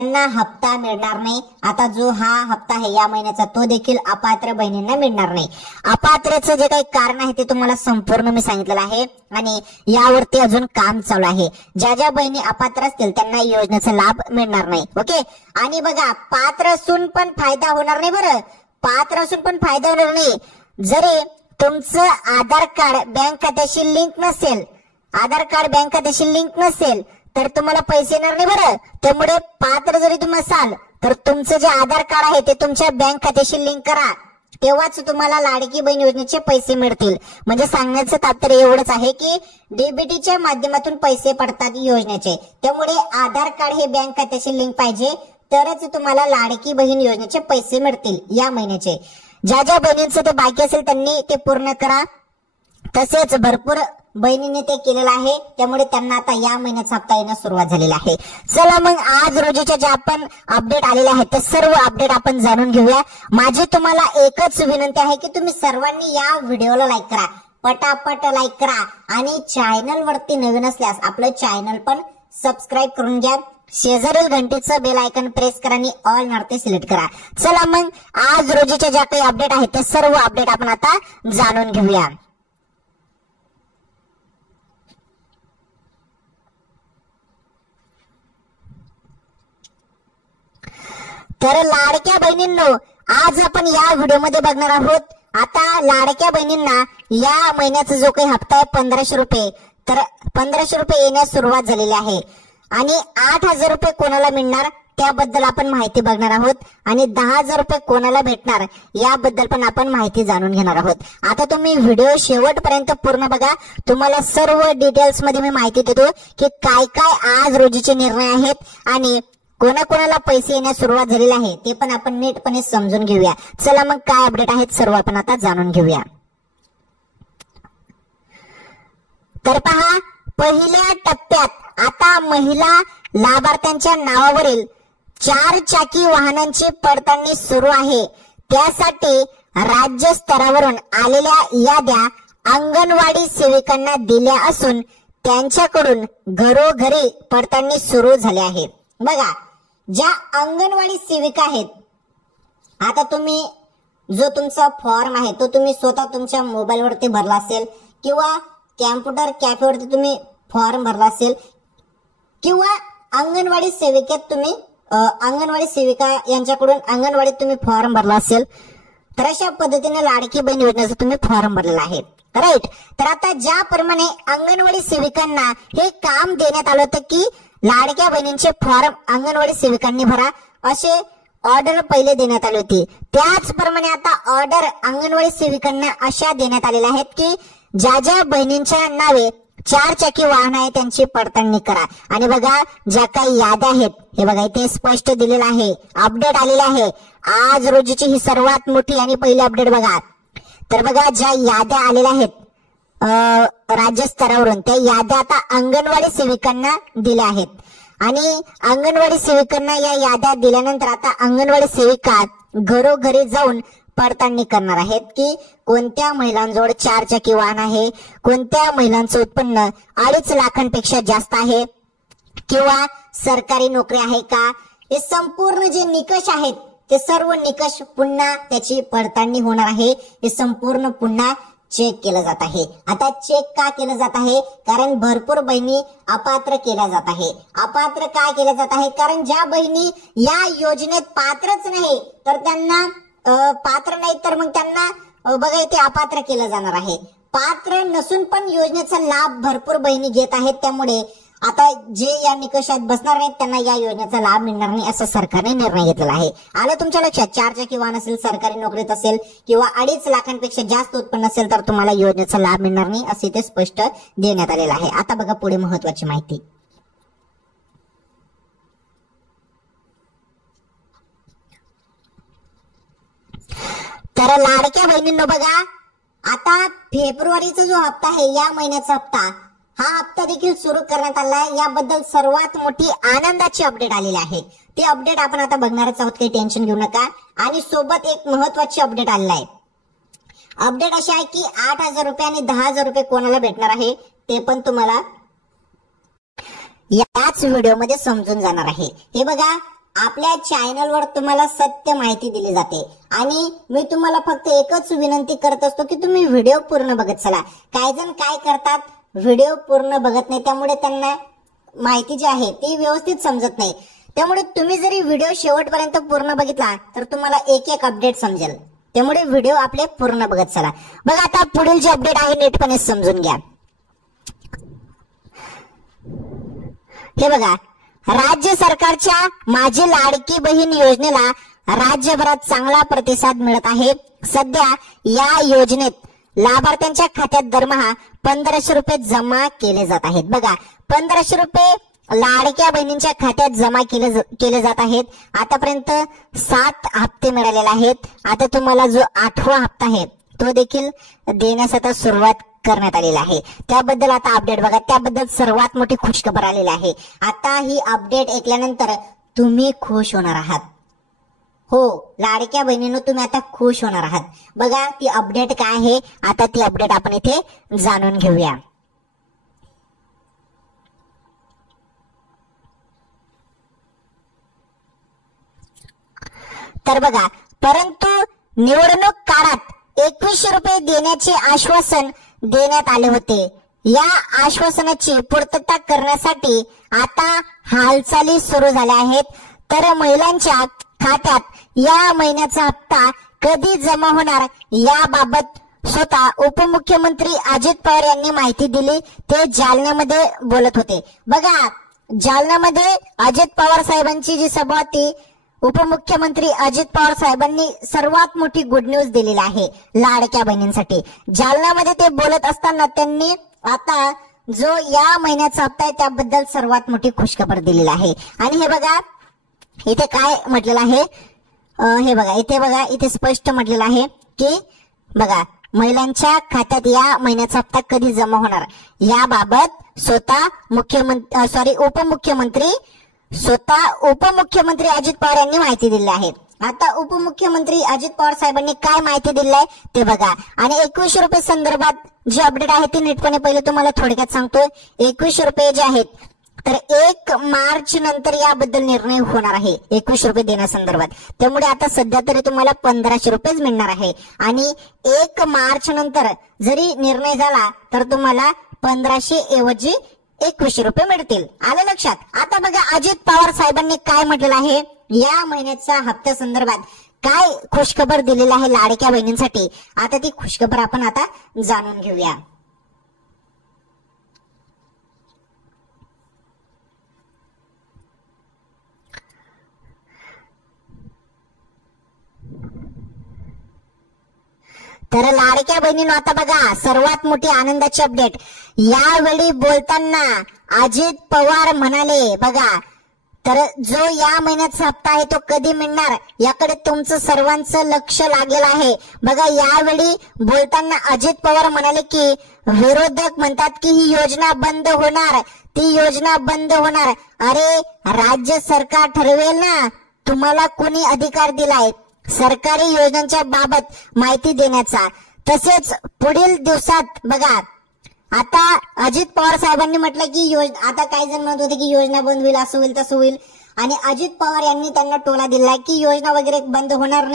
त्यांना हप्ता मिळणार नाही। आता जो हा हप्ता आहे या महिन्याचा तो देखील अपात्र बहिणींना मिळणार नाही। अपात्रचं जे काही कारण आहे ते तुम्हाला संपूर्ण मी सांगितलेलं आहे आणि यावरती अजून काम चालू आहे। ज्या ज्या बहिणी अपात्र असतील त्यांना योजनेचा लाभ मिळणार नाही। ओके, आणि बघा पात्र असून पण फायदा होणार नाही। बरं, पात्र असून पण फायदा होणार नाही जरी तुमचं आधार कार्ड बँक खात्याशी लिंक नसेल, आधार कार्ड बँक खात्याशी लिंक नसेल तर तुम्हाला पैसे येणार नाही। बरं, त्यामुळे पात्र जरी तुम्ही असाल तर तुमचं जे आधार कार्ड आहे ते तुमच्या बँक खात्याशी लिंक करा, तेव्हाच तुम्हाला लाडकी बहीण योजनेचे पैसे मिळतील। म्हणजे सांगण्याचं तात्पर्य एवढंच आहे की डीबीटीच्या माध्यमातून पैसे पडतात योजनेचे, त्यामुळे आधार कार्ड हे बँक खात्याशी लिंक पाहिजे तरच तुम्हाला लाडकी बहीण योजनेचे पैसे मिळतील या महिन्याचे। ज्या ज्या बहिणींचं ते बाकी असेल त्यांनी ते पूर्ण करा। तसेच भरपूर बहिणींनी ते केलेलं आहे, त्यामुळे त्यांना आता या महिन्याचा हप्ता येण्यास सुरुवात झालेली आहे। चला मग आज रोजीच्या जे आपण अपडेट आलेले आहेत ते सर्व अपडेट आपण जाणून घेऊया। माझी तुम्हाला एकच विनंती आहे की तुम्ही सर्वांनी या व्हिडिओला लाईक करा, पटापट लाईक करा आणि चॅनल वरती नवीन असल्यास आपलं चॅनल पण सबस्क्राईब करून घ्या। शेजारील घंटेचं बेल आयकॉन प्रेस करा आणि ऑल नॉर्थ सिलेक्ट करा। चला मग आज रोजीच्या ज्या काही अपडेट आहेत ते सर्व अपडेट आपण आता जाणून घेऊया। तर लाडक्या बहिणींनो, आज आपण या व्हिडिओमध्ये बघणार आहोत आता लाडक्या बहिणींना या महिन्याचा जो काही हप्ता आहे 1500 रुपये, तर 1500 रुपये येण्यास सुरुवात झालेली आहे आणि 8000 रुपये कोणाला मिळणार त्याबद्दल आपण माहिती बघणार आहोत आणि 10000 रुपये कोणाला भेटणार याबद्दल पण आपण माहिती जाणून घेणार आहोत। आता तुम्ही व्हिडिओ शेवटपर्यंत पूर्ण बघा, तुम्हाला सर्व डिटेल्स मध्ये मी माहिती देतो की काय काय आज रोजीचे निर्णय आहेत आणि कोणाकोणाला पैसे येण्यास सुरुवात झालेली आहे ते पण आपण नीटपणे समजून घेऊया। चला मग काय अपडेट आहेत सर्व आपण आता जाणून घेऊया। तर पहा, पहिल्या टप्प्यात आता महिला लाभार्थ्यांच्या नावावरील 4 चाकी वाहनांची पडताळणी सुरू आहे। त्यासाठी राज्य स्तरावरून आलेल्या याद्या अंगणवाडी सेविकांना दिल्या असून त्यांच्याकडून घरोघरी पडताळणी सुरू झाली आहे। बघा, ज्या अंगणवाडी सेविका आहेत, आता तुम्ही जो तुमचा फॉर्म आहे तो तुम्ही स्वतः तुमच्या मोबाईल वरती भरला असेल किंवा कॅम्प्युटर कॅफेवरती तुम्ही फॉर्म भरला असेल किंवा अंगणवाडी सेविकेत तुम्ही अंगणवाडी सेविका यांच्याकडून अंगणवाडीत तुम्ही फॉर्म भरला असेल, तर अशा पद्धतीने लाडकी बहीण योजनेचा तुम्ही फॉर्म भरलेला आहे, राईट। तर आता ज्याप्रमाणे अंगणवाडी सेविकांना हे काम देण्यात आलं होतं की लाडक्या बहिणींचे फॉर्म अंगणवाडी सेविकांनी भरा असे ऑर्डर पहिले देण्यात आली होती, त्याचप्रमाणे आता ऑर्डर अंगणवाडी सेविकांना अशा देण्यात आलेल्या आहेत की ज्या ज्या बहिणींच्या नावे 4 चाकी वाहन आहे त्यांची पडताळणी करा। आणि बघा, ज्या काही याद्या आहेत हे बघा इथे स्पष्ट दिलेलं आहे, अपडेट आलेले आहे। आज रोजीची ही सर्वात मोठी आणि पहिली अपडेट बघा। तर बघा, ज्या याद्या आलेल्या आहेत राज्य स्तरावरून त्या याद्या आता अंगणवाडी सेविकांना दिल्या आहेत आणि अंगणवाडी सेविकांना या याद्या दिल्यानंतर आता अंगणवाडी सेविका घरोघरी जाऊन पडताळणी करणार आहेत की कोणत्या महिलांजवळ 4 चाकी वाहन आहे, कोणत्या महिलांचं उत्पन्न 2.5 लाखांपेक्षा जास्त आहे किंवा सरकारी नोकरी आहे का, हे संपूर्ण जे निकष आहेत ते सर्व निकष पुन्हा त्याची पडताळणी होणार आहे। हे संपूर्ण पुन्हा चेक केलं जात आहे। आता चेक का केलं जात आहे, कारण भरपूर बहिणी अपात्र केल्या जात आहे। अपात्र का केल्या जात आहे, कारण ज्या बहिणी या योजनेत पात्रच नाही तर त्यांना पात्र नाही तर मग त्यांना बघा इथे अपात्र केलं जाणार आहे। पात्र नसून पण योजनेचा लाभ भरपूर बहिणी घेत आहेत, त्यामुळे आता जे या निकषात बसणार नाहीत त्यांना या योजनेचा लाभ मिळणार नाही असं सरकारने निर्णय घेतलेला आहे। आलं तुमच्या लक्षात, 4 चाकी वाहन असेल, सरकारी नोकरीत असेल किंवा 2.5 लाखांपेक्षा जास्त उत्पन्न असेल तर तुम्हाला योजनेचा लाभ मिळणार नाही असे ते स्पष्ट देण्यात आलेलं आहे। आता बघा पुढे महत्वाची माहिती। तर लाडक्या बहिणींनो बघा, आता फेब्रुवारीचा जो हप्ता आहे या महिन्याचा हप्ता हा हप्ता देखील सुरू करण्यात आला आहे। याबद्दल सर्वात मोठी आनंदाची अपडेट आलेली आहे, ते अपडेट आपण आता बघणारच आहोत, काही टेन्शन घेऊ नका। आणि सोबत एक महत्वाची अपडेट आलेली आहे। अपडेट अशी आहे की 8000 रुपये आणि 10000 रुपये कोणाला भेटणार आहे ते पण तुम्हाला याच व्हिडिओ मध्ये समजून जाणार आहे। हे बघा, आपल्या चॅनलवर तुम्हाला सत्य माहिती दिली जाते आणि मी तुम्हाला फक्त एकच विनंती करत असतो की तुम्ही व्हिडिओ पूर्ण बघत चला. काही जण काय करतात, व्हिडिओ पूर्ण बघत नाही, त्यामुळे त्यांना माहिती जी आहे ती व्यवस्थित समजत नाही. त्यामुळे तुम्ही जरी व्हिडिओ शेवटपर्यंत पूर्ण बघितला तर तुम्हाला एक एक अपडेट समजेल. त्यामुळे व्हिडिओ आपले पूर्ण बघत चला. बघा आता पुढील जे अपडेट आहे नीटपणे समजून घ्या. हे बघा, राज्य सरकारच्या माझी लाडकी बहीण योजनेला राज्यभरात चांगला प्रतिसाद मिळत आहे. सध्या या योजनेत लाभार्थ्यांच्या खात्यात दरमहा 1500 रुपये जमा केले जात आहेत. बघा, 1500 रुपये लाडक्या बहिणींच्या खात्यात जमा केले जात आहेत. आतापर्यंत 7 हप्ते मिळालेले आहेत. आता तुम्हाला जो 8वा हप्ता आहे तो देखील देण्यास आता सुरुवात करण्यात आलेला आहे. त्याबद्दल आता अपडेट बघा. त्याबद्दल सर्वात मोठी खुशखबर आलेली आहे. आता ही अपडेट ऐकल्यानंतर तुम्ही खुश होणार आहात. हो, लाडक्या बहिणींनो, तुम्ही आता खुश होणार आहात. बघा ती अपडेट काय आहे, आता ती अपडेट आपण इथे जाणून घेऊया. तर बघा, परंतु निवडणूक काळात 2100 रुपये देण्याचे आश्वासन देण्यात आले होते. या आश्वासनाची पूर्तता करण्यासाठी आता हालचाली सुरू झाल्या आहेत. तर महिलांच्या खात्यात या महिन्याचा हप्ता कधी जमा होणार याबाबत स्वतः उपमुख्यमंत्री अजित पवार यांनी माहिती दिली. ते जालन्यामध्ये बोलत होते. बघा, जालन्यामध्ये अजित पवार साहेबांची जी सभा होती, उपमुख्यमंत्री अजित पवार साहेबांनी सर्वात मोठी गुड न्यूज दिलेली आहे लाडक्या बहिणींसाठी. जालन्यामध्ये ते बोलत असताना त्यांनी आता जो या महिन्याचा हप्ता आहे त्याबद्दल सर्वात मोठी खुशखबर दिलेली आहे. आणि हे बघा इथे काय म्हटलेलं आहे, हे बघा इथे बघा, इथे स्पष्ट म्हटलेलं आहे की बघा, महिलांच्या खात्यात या महिन्याचा हप्ता कधी जमा होणार याबाबत स्वतः उपमुख्यमंत्री अजित पवार यांनी माहिती दिली आहे. आता उपमुख्यमंत्री अजित पवार साहेबांनी काय माहिती दिली आहे ते बघा. आणि 2100 रुपये संदर्भात जी अपडेट आहे ती नीटपणे पहिले तुम्हाला थोडक्यात सांगतोय. 2100 रुपये जे आहेत तर 1 मार्च नंतर याबद्दल निर्णय होणार आहे 2100 रुपये देण्यासंदर्भात. त्यामुळे आता सध्या तरी तुम्हाला 1500 रुपयेच मिळणार आहे. आणि 1 मार्च नंतर जरी निर्णय झाला तर तुम्हाला 1500 ऐवजी 2100 रुपये मिळतील. आलं लक्षात? आता बघा, अजित पवार साहेबांनी काय म्हटलेलं आहे, या महिन्याच्या हप्त्या संदर्भात काय खुशखबर दिलेली आहे लाडक्या बहिणींसाठी. आता ती खुशखबर आपण आता जाणून घेऊया. तर लाडक्या बहिणींनो, आता बघा सर्वात मोठी आनंदाची अपडेट. यावेळी बोलताना अजित पवार म्हणाले, बघा, तर जो या महिन्याचा हप्ता आहे तो कधी मिळणार याकडे तुमचं सर्वांचं लक्ष लागलेलं आहे. बघा, यावेळी बोलताना अजित पवार म्हणाले की विरोधक म्हणतात की ही योजना बंद होणार, ती योजना बंद होणार. अरे, राज्य सरकार ठरवेल ना, तुम्हाला कोणी अधिकार दिलाय सरकारी योजनांच्या बाबत माहिती देण्याचा. तसेच पुढील दिवसात बघा, आता अजित पवार साहेबांनी म्हटलं की आता काही जण म्हणत होते की योजना बंद होईल, असं होईल तसं होईल. आणि अजित पवार यांनी त्यांना टोला दिला की योजना वगैरे बंद होणार नाही.